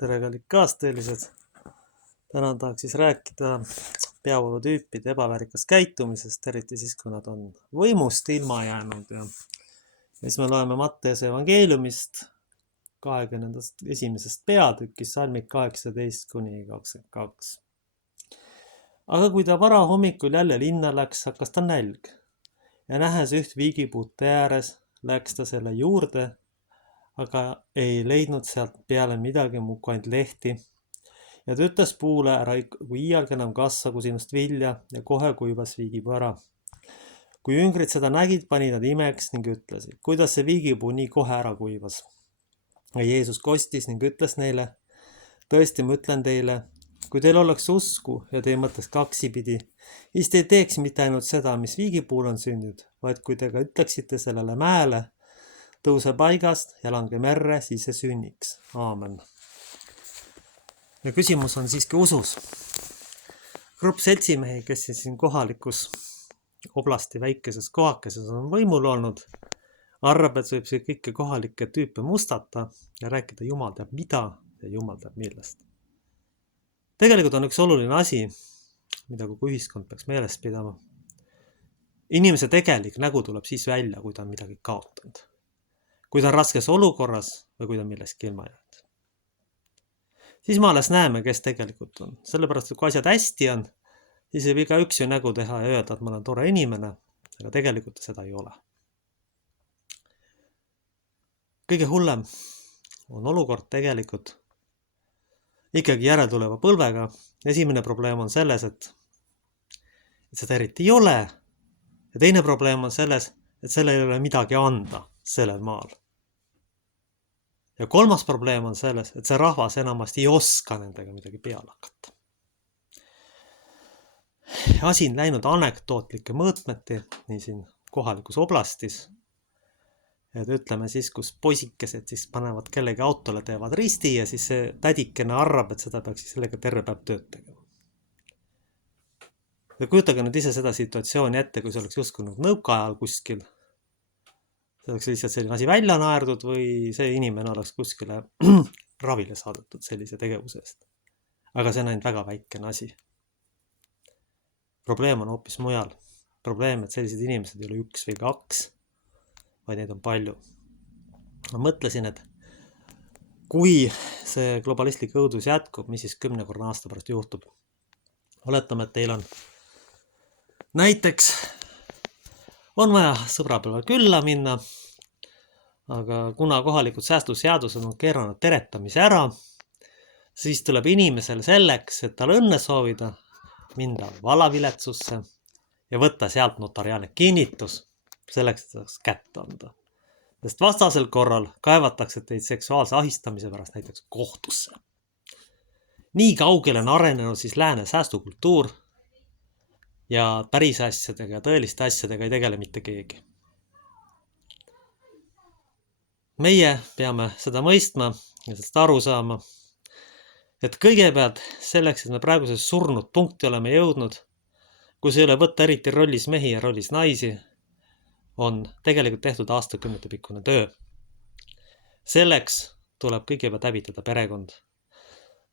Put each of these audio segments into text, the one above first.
Tere kallid kaasteelised. Täna tahaks siis rääkida peavoolutüüpide ebaväärikast käitumisest, eriti siis, kui nad on võimust ilma jäänud. Ja siis me loeme Matteuse evangeeliumist 21. peatükis, salmid 18-22. Aga kui ta varahommikul jälle linna läks, hakkas ta nälg ja nähes üht viigipuud tee ääres, läks ta selle juurde, aga ei leidnud sealt peale midagi muu kui ainult lehti. Ja ta ütles puule, ära kui iialgi enam kasvagu sinust vilja, ja kohe kuivas viigipuu ära. Kui jüngrid seda nägid, pani nad imeks ning ütlesid, kuidas see viigipuu nii kohe ära kuivas. Ja Jeesus kostis ning ütles neile, tõesti ma ütlen teile, kui teil oleks usku ja teie mõtleks kaksipidi, siis te ei teeks mitte ainult seda, mis viigipuul on sündinud, vaid kui te ka ütleksite sellele mäele, tõuse paigast ja lange merre, siis see sünniks. Aamen. Ja küsimus on siiski usus. Grupp seltsimehi, kes siin kohalikus oblasti väikeses kohakeses on võimul olnud, arvab, et võib see kõike kohalikke tüüpe mustata ja rääkida jumal teab mida ja jumal teab millest. Tegelikult on üks oluline asi, mida kogu ühiskond peaks meeles pidama. Inimese tegelik nägu tuleb siis välja, kui ta on midagi kaotanud. Kui ta on raskes olukorras või kui ta millestki ilma jäänud. Siis me alles näeme, kes tegelikult on. Sellepärast, et kui asjad hästi on, siis võib iga üks ju nägu teha ja öelda, et ma olen tore inimene, aga tegelikult seda ei ole. Kõige hullem on olukord tegelikult ikkagi järeltuleva põlvega. Esimene probleem on selles, et seda eriti ei ole. Ja teine probleem on selles, et sellel ei ole midagi anda sellel maal. Ja kolmas probleem on selles, et see rahvas enamasti ei oska nendega midagi peale hakata. Asi on läinud anekdootlike mõõtmeti, nii siin kohalikus oblastis. Et ütleme siis, kus poisikesed siis panevad kellegi autole, teevad risti ja siis see tädikene arvab, et seda peaks siis sellega terve päev tööd tegema. Ja kujutage nüüd ise seda situatsiooni ette, kui see oleks justkui nõukaajal kuskil. See oleks lihtsalt selline asi välja naerdud või see inimene oleks kuskile ravile saadetud sellise tegevuse eest. Aga see on ainult väga väikene asi. Probleem on hoopis mujal. Probleem, et sellised inimesed ei ole üks või kaks, vaid neid on palju. Ma mõtlesin, et kui see globalistlik õudus jätkub, mis siis 10 aasta pärast juhtub. Oletame, et teil on näiteks on vaja sõbrapäeval külla minna, aga kuna kohalikud säästuseadused on keeranud teretamise ära, siis tuleb inimesel selleks, et tal õnne soovida, minna valaviletsusse ja võtta sealt notariaalne kinnitus selleks, et saaks kätte anda. Sest vastasel korral kaevatakse teid seksuaalse ahistamise pärast näiteks kohtusse. Nii kaugele on arenenud siis lääne säästukultuur ja päris asjadega ja tõeliste asjadega ei tegele mitte keegi. Meie peame seda mõistma ja sellest aru saama, et kõigepealt selleks, et me praeguses surnud punkti oleme jõudnud, kus ei ole võtta eriti rollis mehi ja rollis naisi, on tegelikult tehtud aastakümnete pikkune töö. Selleks tuleb kõigepealt hävitada perekond.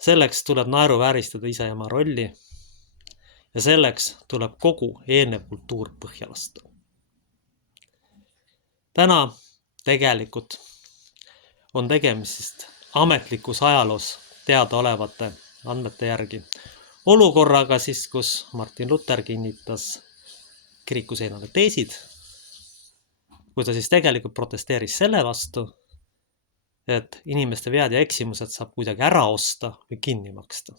Selleks tuleb naeruvääristada isa ja ema rolli. Ja selleks tuleb kogu eelnev kultuur põhja lasta. Täna tegelikult on tegemist ametlikus ajaloos teadaolevate andmete järgi olukorraga siis, kus Martin Luther kinnitas kirikuseinale teesid, kui ta siis tegelikult protesteeris selle vastu, et inimeste vead ja eksimused saab kuidagi ära osta või kinni maksta.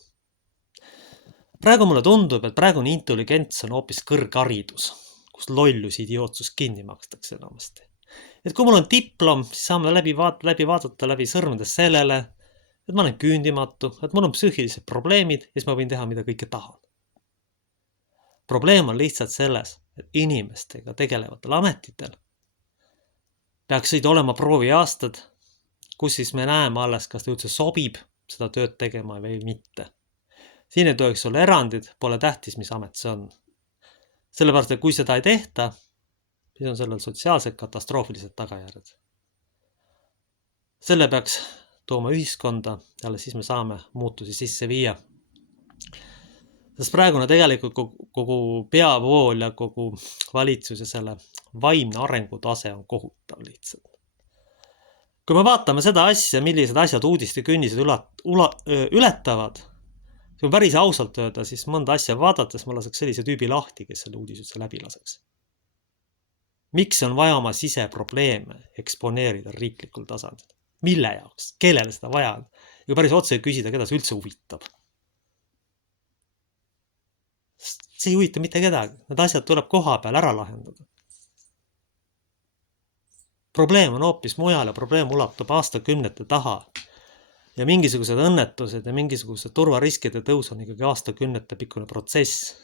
Praegu mulle tundub, et praegune intelligents on hoopis kõrgharidus, kus lollus idiootsus kinni makstakse enamasti. Et kui mul on diplom, siis saame läbi vaadata läbi sõrmedes sellele, et ma olen küündimatu, et mul on psüühilised probleemid ja siis ma võin teha, mida kõike tahan. Probleem on lihtsalt selles, et inimestega tegelevatel ametitel peaksid olema prooviaastad, kus siis me näeme alles, kas ta üldse sobib seda tööd tegema või mitte. Siin ei tohiks olla erandid, pole tähtis, mis amet see on. Sellepärast, et kui seda ei tehta, siis on sellel sotsiaalsed katastroofilised tagajärjed. Selle peaks tooma ühiskonda, alles siis me saame muutusi sisse viia. Sest praegune tegelikult kogu peavool ja kogu valitsus ja selle vaimne arengutase on kohutav lihtsalt. Kui me vaatame seda asja, millised asjad uudiste künnised ületavad, kui päris ausalt öelda, siis mõnda asja vaadates ma laseks sellise tüübi lahti, kes selle uudisütse läbi laseks. Miks on vaja oma siseprobleeme eksponeerida riiklikul tasandil? Mille jaoks? Kellele seda vaja on? Ja päris otse küsida, keda see üldse huvitab. See ei huvita mitte kedagi. Need asjad tuleb koha peal ära lahendada. Probleem on hoopis mujal ja probleem ulatub aastakümnete taha. Ja mingisugused õnnetused ja mingisugused turvariskide tõus on ikkagi aastakümnete pikkune protsess.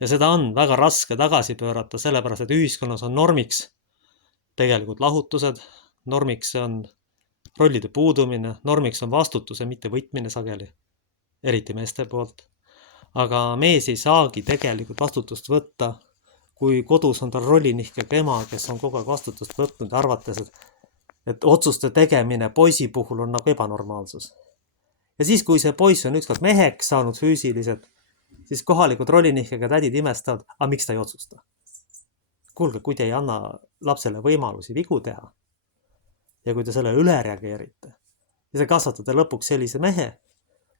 Ja seda on väga raske tagasi pöörata, sellepärast, et ühiskonnas on normiks tegelikult lahutused, normiks on rollide puudumine, normiks on vastutuse mitte võtmine sageli, eriti meeste poolt. Aga mees ei saagi tegelikult vastutust võtta, kui kodus on tal rollinihkega ema, kes on kogu aeg vastutust võtnud ja arvates, et otsuste tegemine poisi puhul on nagu ebanormaalsus. Ja siis, kui see poiss on ükskord meheks saanud füüsiliselt, siis kohalikud rollinihkega tädid imestavad, aga miks ta ei otsusta? Kuulge, kui te ei anna lapsele võimalusi vigu teha ja kui te selle üle reageerite, siis te kasvatate lõpuks sellise mehe,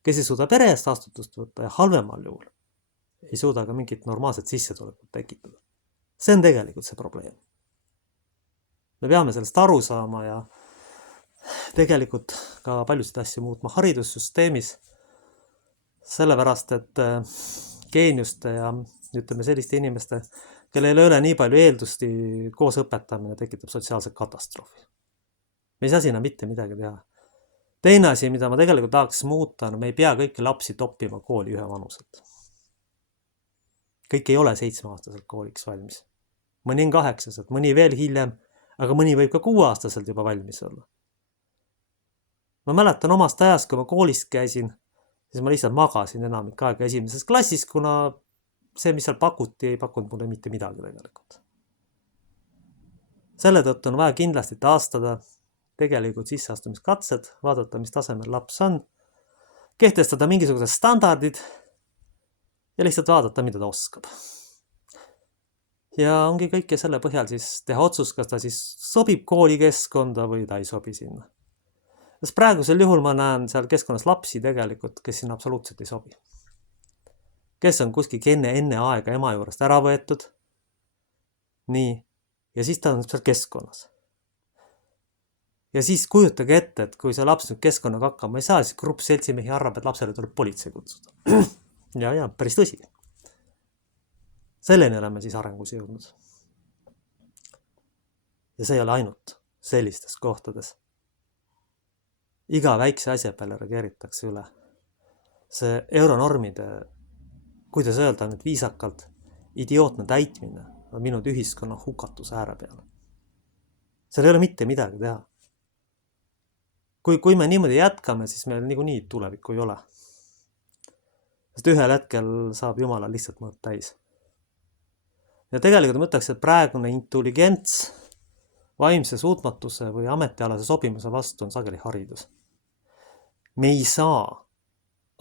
kes ei suuda pere eest vastutust võtta ja halvemal juhul ei suuda ka mingit normaalset sissetulekut tekitada. See on tegelikult see probleem. Me peame sellest aru saama ja tegelikult ka paljusid asju muutma haridussüsteemis, sellepärast, et geeniuste ja ütleme selliste inimeste, kellel ei ole nii palju eeldusti koos õpetamine, tekitab sotsiaalse katastroofi. Me ei saa sinna mitte midagi teha. Teine asi, mida ma tegelikult tahaks muuta, me ei pea kõiki lapsi toppima kooli ühe vanuselt. Kõik ei ole 7-aastaselt kooliks valmis. Mõni on 8-aastaselt, mõni veel hiljem, aga mõni võib ka 6-aastaselt juba valmis olla. Ma mäletan omast ajast, kui ma koolist käisin, siis ma lihtsalt magasin enamik aega esimeses klassis, kuna see, mis seal pakuti, ei pakkunud mulle mitte midagi tegelikult. Selle tõttu on vaja kindlasti taastada tegelikult sisseastumiskatsed, vaadata, mis tasemel laps on, kehtestada mingisugused standardid ja lihtsalt vaadata, mida ta oskab. Ja ongi kõike selle põhjal siis teha otsus, kas ta siis sobib koolikeskkonda või ta ei sobi sinna. Sest praegusel juhul ma näen seal keskkonnas lapsi tegelikult, kes sinna absoluutselt ei sobi. Kes on kuskil enne aega ema juurest ära võetud. Nii. Ja siis ta on seal keskkonnas. Ja siis kujutage ette, et kui see laps nüüd keskkonnaga hakkama ei saa, siis grupp seltsimehi arvab, et lapsele tuleb politsei kutsuda. ja, päris tõsi. Selleni oleme siis arengus jõudnud. Ja see ei ole ainult sellistes kohtades. Iga väikse asja peale reageeritakse üle. See euronormide, kuidas öelda nüüd viisakalt, idiootne täitmine on viinud ühiskonna hukatuse ääre peale. Seal ei ole mitte midagi teha. Kui me niimoodi jätkame, siis meil niikuinii tulevikku ei ole. Sest ühel hetkel saab Jumala lihtsalt mõõt täis. Ja tegelikult ma ütleks, et praegune intelligents vaimse suutmatuse või ametialase sobimuse vastu on sageli haridus. Me ei saa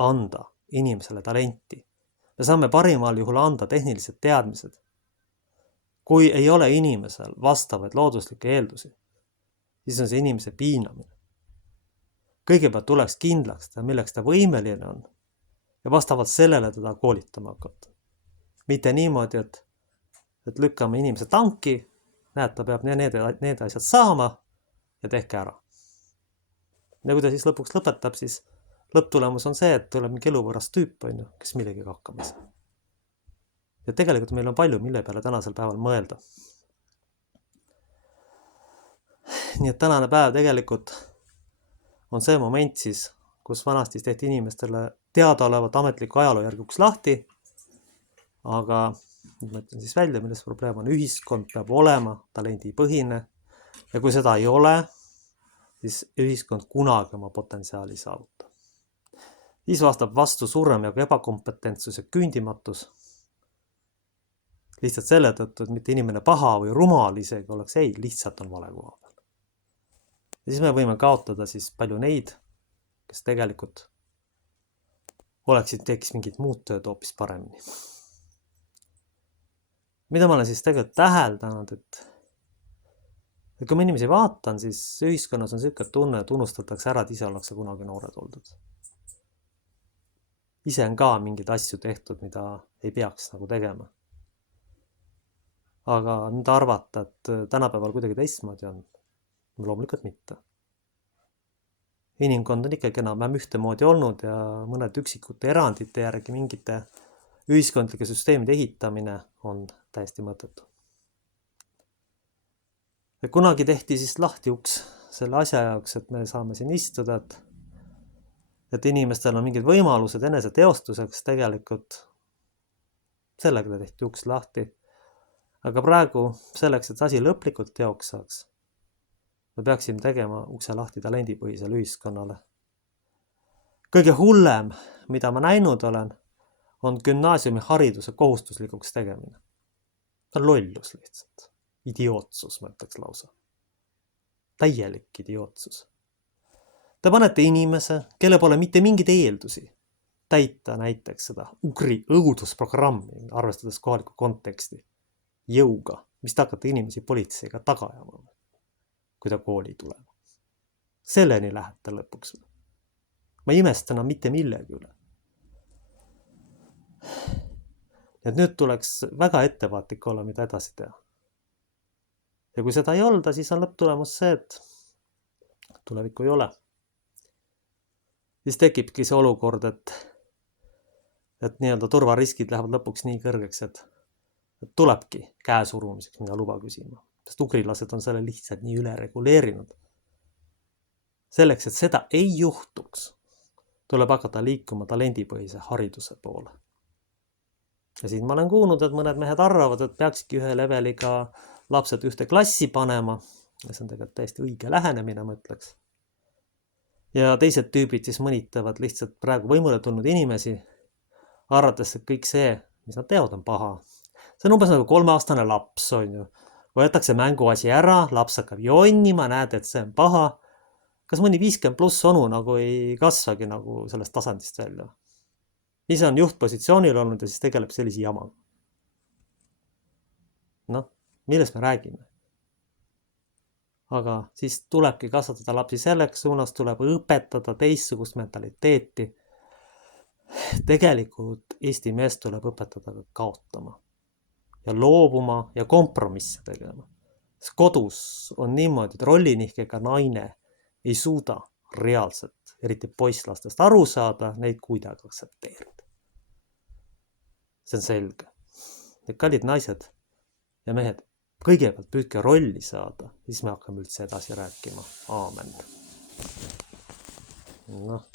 anda inimesele talenti. Me saame parimal juhul anda tehnilised teadmised. Kui ei ole inimesel vastavaid looduslikke eeldusi, siis on see inimese piinamine. Kõigepealt tuleks kindlaks ta, milleks ta võimeline on ja vastavalt sellele teda koolitama hakata. Mitte niimoodi, et lükkame inimese tanki, näed, ta peab need asjad saama ja tehke ära. Ja kui ta siis lõpuks lõpetab, siis lõpptulemus on see, et tuleb mingi eluvõrast tüüp, kes millegi hakkama saa. Ja tegelikult meil on palju, mille peale tänasel päeval mõelda. Nii et tänane päev tegelikult on see moment siis, kus vanasti tehti inimestele teadaolevat ametlikku ajaloo järgi uks lahti, aga nüüd ma ütlen siis välja, milles probleem on. Ühiskond peab olema talendipõhine ja kui seda ei ole, siis ühiskond kunagi oma potentsiaali saavuta. Siis vastab vastu surm ja ebakompetentsus ja küündimatus. Lihtsalt selle tõttu, et mitte inimene paha või rumal isegi oleks, ei, lihtsalt on vale koha peal. Ja siis me võime kaotada siis palju neid, kes tegelikult teeks mingid muud tööd hoopis paremini. Mida ma olen siis tegelikult täheldanud, et kui ma inimesi vaatan, siis ühiskonnas on siuke tunne, et unustatakse ära, et ise ollakse kunagi noored oldud. Ise on ka mingeid asju tehtud, mida ei peaks nagu tegema. Aga nüüd arvata, et tänapäeval kuidagi teistmoodi on, loomulikult mitte. Inimkond on ikkagi enam ühtemoodi olnud ja mõned üksikute erandite järgi mingite ühiskondlike süsteemide ehitamine on täiesti mõttetu. Ja kunagi tehti siis lahti uks selle asja jaoks, et me saame siin istuda, et inimestel on mingid võimalused enese teostuseks tegelikult. Sellega tehti uks lahti. Aga praegu selleks, et asi lõplikult teoks saaks, me peaksime tegema ukse lahti talendipõhisele ühiskonnale. Kõige hullem, mida ma näinud olen, on gümnaasiumi hariduse kohustuslikuks tegemine. Ta on lollus lihtsalt. Idiootsus, ma ütleks lausa. Täielik idiootsus. Te panete inimese, kelle pole mitte mingeid eeldusi täita näiteks seda ugri õudusprogrammi, arvestades kohalikku konteksti, jõuga, mis te hakkate inimesi politseiga taga ajama, kui ta kooli tuleb. Selleni lähete lõpuks. Ma imestan enam mitte millegi üle. Et nüüd tuleks väga ettevaatlik olla, mida edasi teha. Ja kui seda ei olda, siis on lõpptulemus see, et tulevikku ei ole. Siis tekibki see olukord, et nii-öelda turvariskid lähevad lõpuks nii kõrgeks, et tulebki käesurumiseks minna luba küsima. Sest ugrilased on selle lihtsalt nii üle reguleerinud. Selleks, et seda ei juhtuks, tuleb hakata liikuma talendipõhise hariduse poole. Ja siin ma olen kuulnud, et mõned mehed arvavad, et peakski ühe leveliga lapsed ühte klassi panema. Ja see on tegelikult täiesti õige lähenemine, ma ütleks. Ja teised tüübid siis mõnitavad lihtsalt praegu võimule tulnud inimesi, arvates, et kõik see, mis nad teevad, on paha. See on umbes nagu 3-aastane laps, on ju. Võetakse mänguasi ära, laps hakkab jonnima, näed, et see on paha. Kas mõni 50+ onu nagu ei kasvagi nagu sellest tasandist välja? Ise on juhtpositsioonil olnud ja siis tegeleb sellise jama. Noh, millest me räägime? Aga siis tulebki kasvatada lapsi selleks suunas, tuleb õpetada teistsugust mentaliteeti. Tegelikult Eesti mees tuleb õpetada ka kaotama ja loobuma ja kompromisse tegema. Sest kodus on niimoodi, et rollinihkega naine ei suuda reaalselt, eriti poisslastest aru saada, neid kuidagi aktsepteerida. See on selge. Need kallid naised ja mehed, kõigepealt püüdke rolli saada, siis me hakkame üldse edasi rääkima. Aamen. Noh.